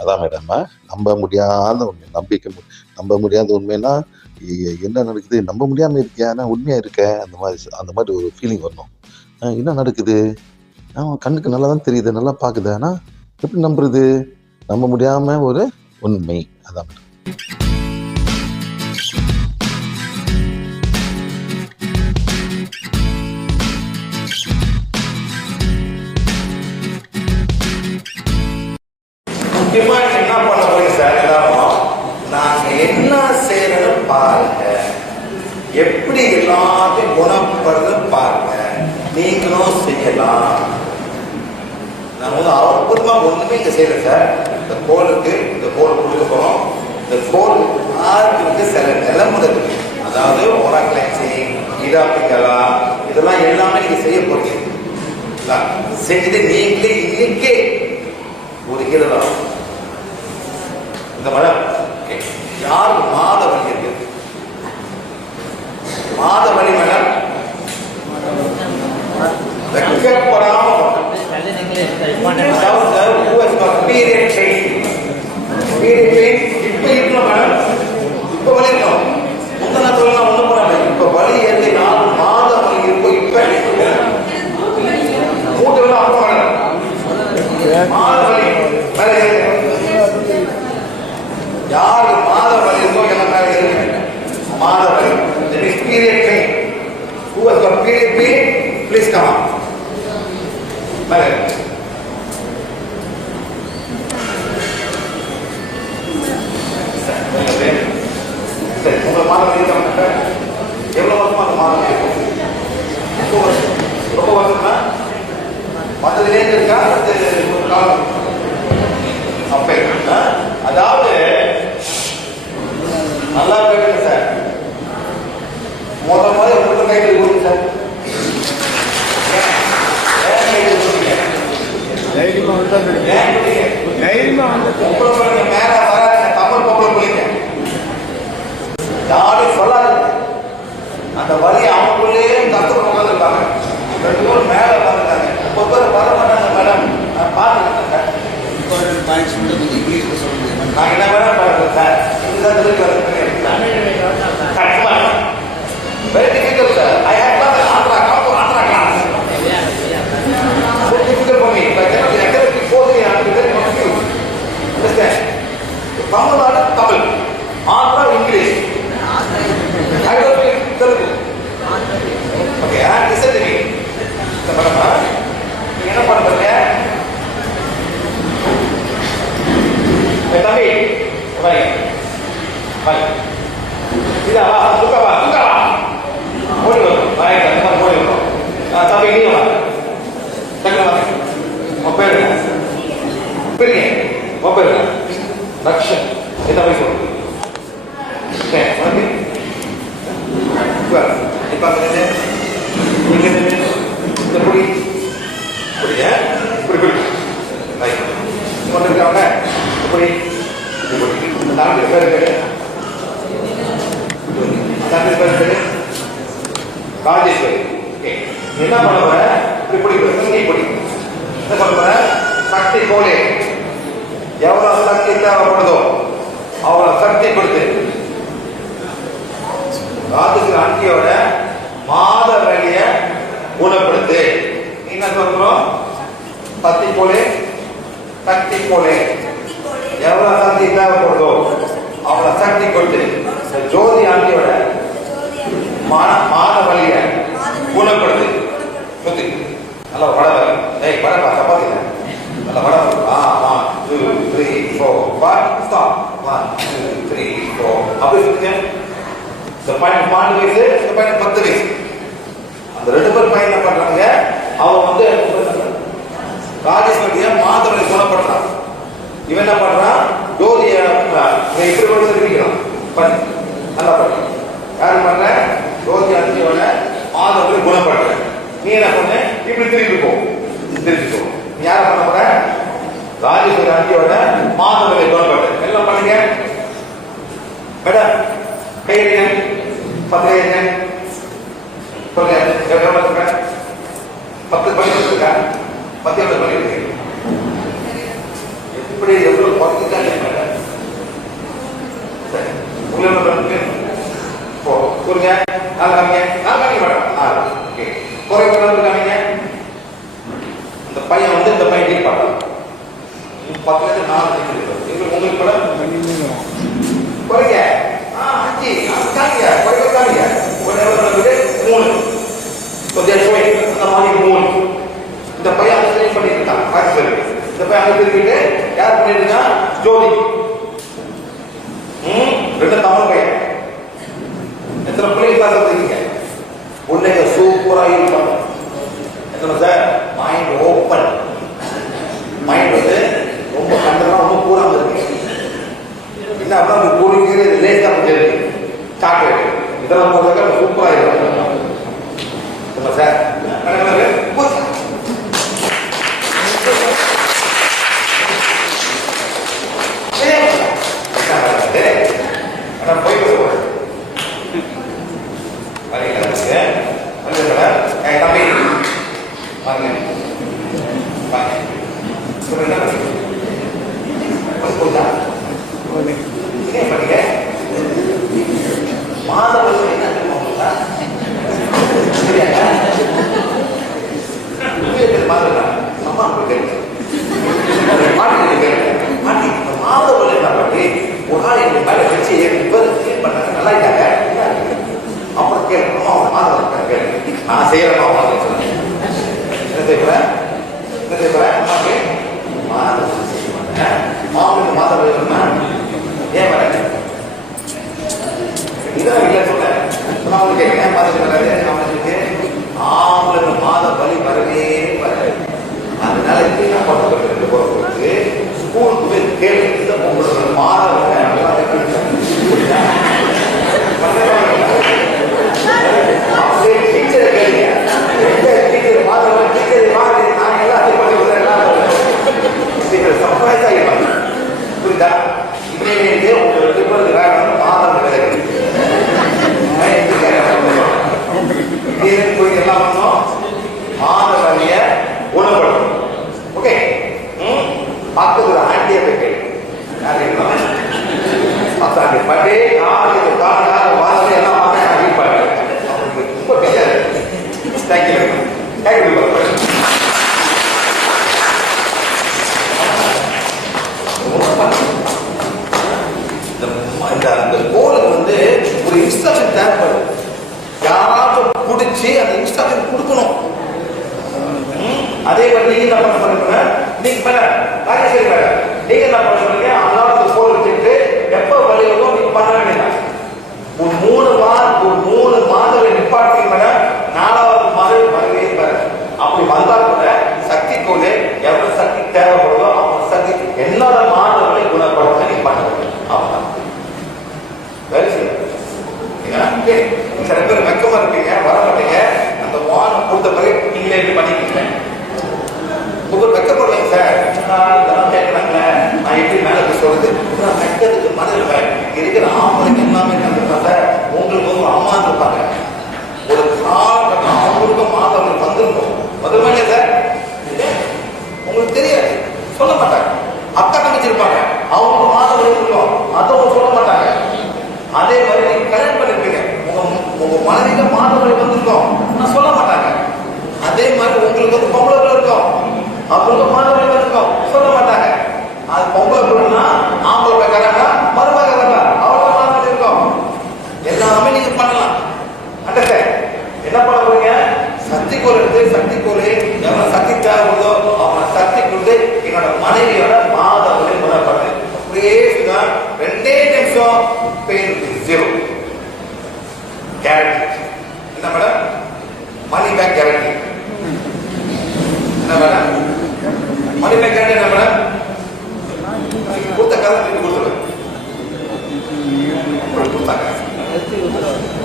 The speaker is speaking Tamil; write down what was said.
அதான் மேடம் நம்ப முடியாத உண்மை நம்பிக்கை நம்ப முடியாத உண்மைன்னா என்ன நடக்குது? நம்ப முடியாமல் இருக்கியா? நான் உண்மையாக இருக்கேன் அந்த மாதிரி அந்த மாதிரி ஒரு ஃபீலிங் வரணும். என்ன நடக்குது? அவன் கண்ணுக்கு நல்லா தான் தெரியுது நல்லா பார்க்குது ஆனால் எப்படி நம்புறது? நம்ப முடியாமல் ஒரு உண்மை. அதான் மேடம் முக்கியமா என்ன பண்ண போய் சார் எல்லாரும் நாங்க என்ன செய்யறோம் பாருங்க எப்படி எல்லாத்தையும் குணப்படுறது பாருங்க நீங்களும் செய்யலாம் நான் வந்து அற்புதமா ஒண்ணுமே இங்க செய்யல சார் இந்த கோலுக்கு இந்த கோல் கொடுக்க போறோம் இந்த கோல் ஆர்க்கு சில நிலைமுறை இருக்கு அதாவது ஓராக்கிளச்சி இடாப்பிக்கலா இதெல்லாம் எல்லாமே நீங்க செய்ய போறீங்க இல்ல? செஞ்சுட்டு நீங்களே இன்னைக்கே ஒரு கீழம் இந்த மடம் யார் யாருக்கு மாத மலர் இருக்கு மாத மேடம் வெக்கப்படாம இப்ப இருக்கணும் மேடம். இப்ப வலி இருக்கணும். முந்தின சொல்லலாம் ஒண்ணும் பண்ணாம. இப்ப வலி எது நாலு மாத வலி இருக்கும் இப்போ மூட்டு வேலை மேடம். மாத வலி மேல ஏறுங்க. யாரு மாத வலி இருக்கோ எல்லாம் மேல மாத வலி that is period pain. Who has got period pain? Please சரி, உங்களை எவ்வளவு வருஷமா அந்த மாத இருக்கும் ரொம்ப வருஷம். ரொம்ப மற்றதுலேருந்து இருக்கா காலம் அப்ப ஆ? அதாவது நல்லா கேட்டுங்க சார். முத முத உங்க கைகள் கொடுங்க சார்? தைரியமா கொடுங்க? தைரியமா வந்தது பொம்பளை பிள்ளைங்க மேல வராதுங்க தமிழ் பொம்பளை பிள்ளைங்க. யாரும் சொல்லாதுங்க. அந்த வழி பேர் பேரு ராஜேஸ்வரி ஓகே என்ன பண்ண போற இப்படி இப்படி இப்படி என்ன பண்ண போற சக்தி போலே எவ்வளவு சக்தி தேவைப்படுதோ அவ்வளவு சக்தி கொடுத்து ராஜேஸ்வரி ஆண்டியோட மாத வேலைய குணப்படுத்து என்ன சொல்றோம் சக்தி போலே சக்தி போலே எவ்வளவு சக்தி தேவைப்படுதோ அவ்வளவு சக்தி கொடுத்து ஜோதி ஆண்டியோட மான மாத வழிய குணப்படுத்து சுத்தி நல்லா வடவை ஏய் வட பா சப்பாத்தி நல்லா வட ஆ one two three four five stop one two three four அப்படி சுத்துங்க இந்த பையன் பாண்டு வயசு இந்த பையன் பத்து வயசு அந்த ரெண்டு பேர் பையன் என்ன பண்றாங்க அவன் வந்து ராஜேஸ்வரிய மாதவனை குணப்படுறான் இவன் என்ன பண்றான் ஜோதிய இவன் இப்படி கொண்டு இருக்கிறான் பண்ணு நல்லா பண்ணி யார் பண்ற ஜோதி அந்தியோட மாதவனை குணப்படுற நீ என்ன பண்ண? இப்படி திருப்பி போ. திருப்பி போ. நீ யார பண்ண போற? ராஜேஸ்வரி ஆண்டியோட மாதவிலை கவர்மெண்ட் எல்லாம் பண்ணுங்க. மேடம் பெயர் என்ன பத்திரை என்ன சொல்லுங்க. பத்து பள்ளி இருக்கா பத்து எவ்வளவு பள்ளி இருக்கு எப்படி எவ்வளவு பத்து மேடம்? சரி. உங்களுக்கு போ கூறுங்க நாலு காமிங்க. நாலு காமிங்க மேடம். ஆறு ஓகே. குறைக்கிறது இந்த பையன் வந்து இந்த பையன் கேட்பாங்க பக்கத்துல நாலு இருக்கு. உங்களுக்கு கூட குறைங்க ஆ அஞ்சு காமிங்க குறைக்க காமிங்க ஒரு வந்து மூணு. கொஞ்சம் அந்த மாதிரி மூணு. இந்த பையன் அங்க ட்ரெயின் பண்ணிட்டு இந்த பையன் அங்க திரும்பிட்டு யார் பண்ணிட்டு ஜோதி. ம் ரெண்டு தமிழ் பையன். எத்தனை பிள்ளைங்க கிளாஸ் இருக்கீங்க? பிள்ளைங்க சூப்பரா எத்தனை சார் மைண்ட் ஓப்பன் மைண்ட் வந்து ரொம்ப கண்டெல்லாம் ரொம்ப கூடாம இருக்கு என்ன அப்படின்னா கூலிங்கு லேஸ் தான் கொஞ்சம் இருக்கு சாக்லேட் இதெல்லாம் போடுறதுக்கு சூப்பரா இருக்கும். நம்ம சார். கணக்கு போச்சு அதான் போய் வருவோம் வரீங்களா நீங்க? வந்துடுறா? ஏய், தம்பி வாங்க வாங்க சொல்லுங்க என்ன பண்ணீங்க? வந்து போகுதா? ஏன் பண்ணீங்க? மாதவர்கள் என்ன தெரியுமா உங்களுக்கு? தெரியாதா? உண்மையை தெரியுமா மாதவர்கள்? அம்மா உங்களுக்கு தெரியும். மாட்டி கேளுங்க. மாட்டி, இந்த மாதவர்கள் என்ன பண்ணி, ஒரு நாள் எங்க மேல வச்சு இவர் ஃபீல் பண்ணாங்க நல்லா இருக்காங்க என்ன இருக்கு? அப்புறம் கேளு அம்மா அவங்க மாதவர்கள் கேளு நான் செய்யறேன் அம்மா சொல்லுங்க என்ன செய்வேன் என்ன செய்வேன் அம்மாவுக்கு மாதவர்கள் செய்ய மாட்டேன் மாவுக்கு மாதவர்கள் ஏன் வரேன் இதான் இல்லை சொன்னேன் நான் உங்களுக்கு ஏன் பார்த்துட்டு வராது அவனுக்கு ஆம்பளுக்கு மாத வலி வரவே வராது அதனால இப்படி என்ன பண்ணுறது ரெண்டு போகிறதுக்கு ஸ்கூலுக்கு போய் கேள்வி இதை உங்களுக்கு மாத வலி அதெல்லாம் புரியுதா? அப்படியே டீச்சரை கேளுங்க எந்த டீச்சர் மாத வலி டீச்சர் வாங்க நான் எல்லாத்தையும் பண்ணி விடுறேன் டீச்சர் சர்ப்ரைஸ் ஆகிடுவாங்க புரியுதா இன்னைக்கு உங்க ரெண்டு பேருக்கு வேணும் மாதம் கிடையாது போய் எல்லாம் பண்ணோம் மாத வலிய குணப்படுத்தும் ஓகே இருக்காங்க அத்தாண்டி பட்டே இது காரணம் வாசல் எல்லாம் அவங்களுக்கு ரொம்ப இருக்கு தேங்க்யூ தேங்க்யூ அந்த கோலுக்கு வந்து ஒரு இன்ஸ்ட்ரக்ஷன் தேவைப்படும் யாராச்சும் பிடிச்சி அந்த இன்ஸ்ட்ரக்ஷன் கொடுக்கணும். அதே மாதிரி நீங்க என்ன பண்ண போறீங்க நீங்க பண்ண. ராஜேஸ்வரி மேடம் நீங்க என்ன பண்ணுறீங்க போறீங்க அல்லாத கோல் வச்சுட்டு எப்ப வழியோடும் நீங்க பண்ண வேண்டியதான் ஒரு மூணு மாதம் ஒரு மூணு மாதம் நிப்பாட்டி நாலாவது மாதம் வரவே இருப்பாரு அப்படி வந்தா கூட சக்தி கோல் எவ்வளவு சக்தி தேவைப்படுதோ அவங்க சக்தி என்னோட மாதங்களை குணப்படுத்த நீங்க பண்ண முடியும் அவ்வளவுதான். வெரி சிம்பிள் சில பேர் வெக்கமா இருப்பீங்க வர மாட்டீங்க. அந்த வானம் கொடுத்த பிறகு நீங்களே பண்ணிக்கிட்டேன் உங்களுக்கு வெக்கப்படுவீங்க சார் நான் இதெல்லாம் கேட்கறாங்களே நான் எப்படி மேல போய் சொல்றது நான் மனிதர்கள் இருக்கிற ஆம்பளைக்கு எல்லாமே கண்டிப்பா உங்களுக்கு வந்து ஒரு அம்மா இருப்பாங்க. ஒரு காலகட்டம் அவங்களுக்கும் மாதவங்களுக்கு வந்திருக்கும். வந்துருமா சார்? உங்களுக்கு தெரியாது. சொல்ல மாட்டாங்க. அத்தை தங்கச்சி இருப்பாங்க. அவங்க மாதம் இருக்கும் அதை சொல்ல மாட்டாங்க. அதே மாதிரி நீங்க கல்யாணம் பண்ணிருப்பீங்க. உங்க உங்க மனைவிக்கு மாதவரை வந்திருக்கோம். நான் சொல்ல மாட்டாங்க. அதே மாதிரி உங்களுக்கு வந்து பொம்பளை பிள்ளை இருக்கும். அவங்களுக்கு மாதவரை இருக்கும் சொல்ல மாட்டாங்க. அது பொம்பளை பிள்ளைன்னா ஆம்பளை பிள்ளைக்காரங்க மருமகாரங்க அவங்களுக்கு மாதவரை இருக்கும் எல்லாமே நீங்க பண்ணலாம் அண்டர்ஸ்டாண்ட் என்ன பண்ண போறீங்க சக்தி கோல் எடுத்து சக்தி கோல் எவ்வளவு சக்தி தேவைப்படுதோ அவனை சக்தி கொடுத்து என்னோட மனைவியோட மாத வலி முதற்பட்டு அப்படியே இதுதான் ரெண்டே நிமிஷம் பெயின் ஜீரோ கேரண்டி என்ன மேடம் மணி பேக் கேரண்டி என்ன மேடம் மணி பேக் கேரண்டி என்ன மேடம் கொடுத்த காசு கொடுத்துருவேன் கொடுத்தாங்க.